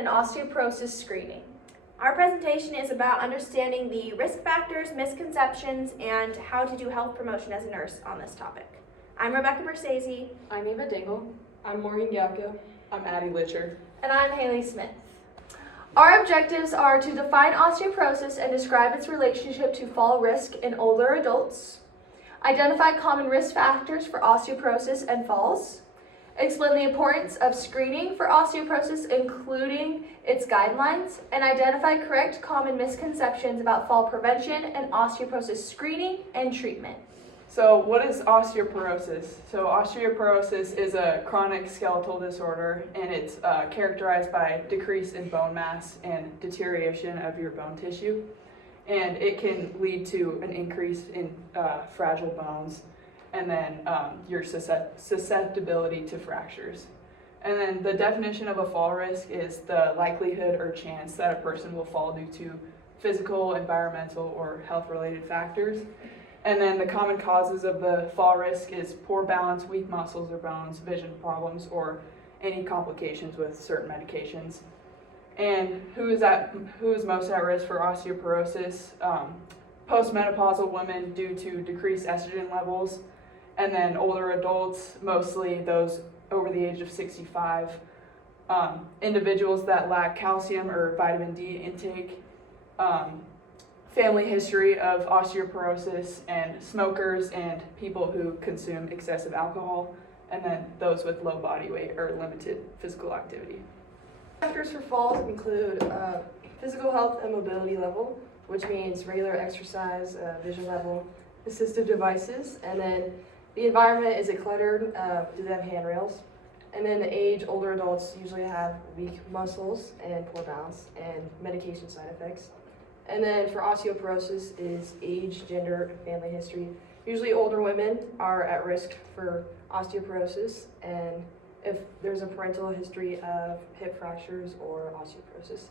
and osteoporosis screening. Our presentation is about understanding the risk factors, misconceptions, and how to do health promotion as a nurse on this topic. I'm Rebecca Bersese. I'm Eva Dingle. I'm Maureen Galka. I'm Addie Litcher. And I'm Haley Smith. Our objectives are to define osteoporosis and describe its relationship to fall risk in older adults, identify common risk factors for osteoporosis and falls, explain the importance of screening for osteoporosis, including its guidelines, and identify correct common misconceptions about fall prevention and osteoporosis screening and treatment. So what is osteoporosis? So osteoporosis is a chronic skeletal disorder, and it's characterized by decrease in bone mass and deterioration of your bone tissue. And it can lead to an increase in fragile bones, and then your susceptibility to fractures. And then the definition of a fall risk is the likelihood or chance that a person will fall due to physical, environmental, or health-related factors. And then the common causes of the fall risk is poor balance, weak muscles or bones, vision problems, or any complications with certain medications. And who is most at risk for osteoporosis? Postmenopausal women due to decreased estrogen levels, and then older adults, mostly those over the age of 65. Individuals that lack calcium or vitamin D intake. Family history of osteoporosis, and smokers and people who consume excessive alcohol, and then those with low body weight or limited physical activity. Factors for falls include physical health and mobility level, which means regular exercise, vision level, assistive devices, and then the environment, is it cluttered? Do they have handrails? And then the age, older adults usually have weak muscles and poor balance and medication side effects. And then for osteoporosis is age, gender, and family history. Usually older women are at risk for osteoporosis, and if there's a parental history of hip fractures or osteoporosis.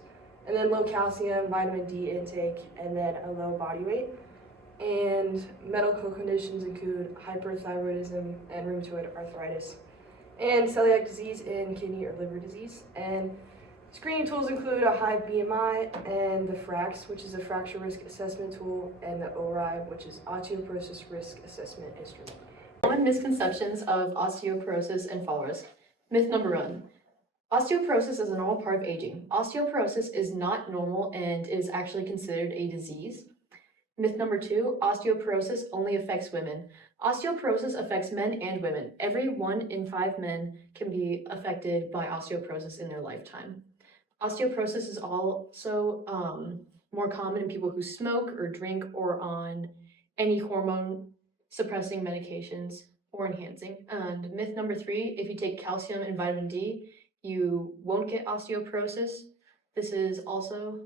And then low calcium, vitamin D intake, and then a low body weight. And medical conditions include hyperthyroidism and rheumatoid arthritis, and celiac disease and kidney or liver disease. And screening tools include a high BMI and the FRAX, which is a fracture risk assessment tool, and the ORI, which is osteoporosis risk assessment instrument. Common misconceptions of osteoporosis and fall risk. Myth number 1. Osteoporosis is a normal part of aging. Osteoporosis is not normal and is actually considered a disease. Myth number 2. Osteoporosis only affects women. Osteoporosis affects men and women. Every 1 in 5 men can be affected by osteoporosis in their lifetime. Osteoporosis is also more common in people who smoke or drink or on any hormone suppressing medications or enhancing. And myth number 3, if you take calcium and vitamin D, you won't get osteoporosis. This is also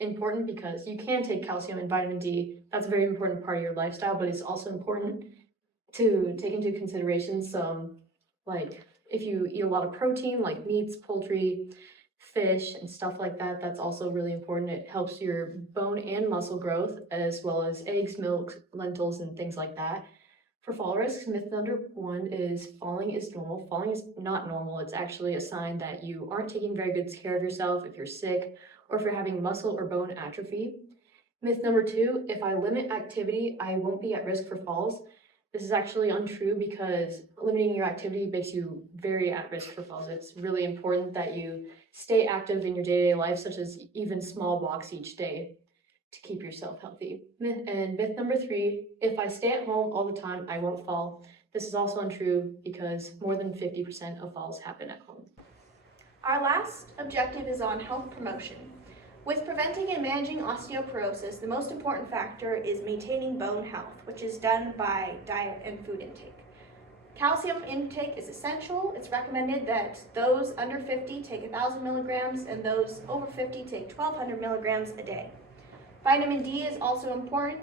important because you can take calcium and vitamin D. That's a very important part of your lifestyle, but it's also important to take into consideration some, like if you eat a lot of protein like meats, poultry, fish, and stuff like that, that's also really important. It helps your bone and muscle growth, as well as eggs, milk, lentils, and things like that. For fall risks, myth number 1 is falling is normal. Falling is not normal. It's actually a sign that you aren't taking very good care of yourself, if you're sick, or if you're having muscle or bone atrophy. Myth number 2, if I limit activity, I won't be at risk for falls. This is actually untrue because limiting your activity makes you very at risk for falls. It's really important that you stay active in your day-to-day life, such as even small walks each day to keep yourself healthy. And myth number 3, if I stay at home all the time, I won't fall. This is also untrue because more than 50% of falls happen at home. Our last objective is on health promotion. With preventing and managing osteoporosis, the most important factor is maintaining bone health, which is done by diet and food intake. Calcium intake is essential. It's recommended that those under 50 take 1,000 milligrams and those over 50 take 1,200 milligrams a day. Vitamin D is also important.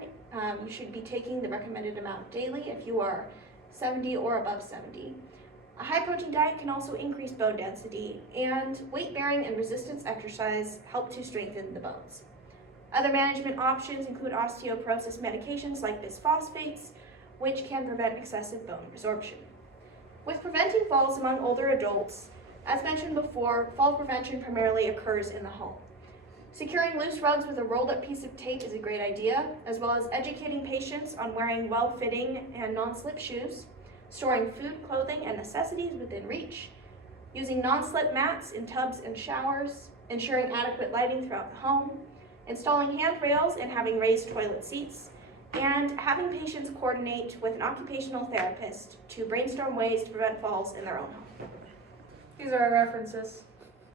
You should be taking the recommended amount daily if you are 70 or above 70. A high protein diet can also increase bone density, and weight bearing and resistance exercise help to strengthen the bones. Other management options include osteoporosis medications like bisphosphates, which can prevent excessive bone resorption. With preventing falls among older adults, As mentioned before, fall prevention primarily occurs in the home. Securing loose rugs with a rolled up piece of tape is a great idea, as well as educating patients on wearing well-fitting and non-slip shoes, storing food, clothing, and necessities within reach, using non-slip mats in tubs and showers, ensuring adequate lighting throughout the home, installing handrails and having raised toilet seats, and having patients coordinate with an occupational therapist to brainstorm ways to prevent falls in their own home. These are our references.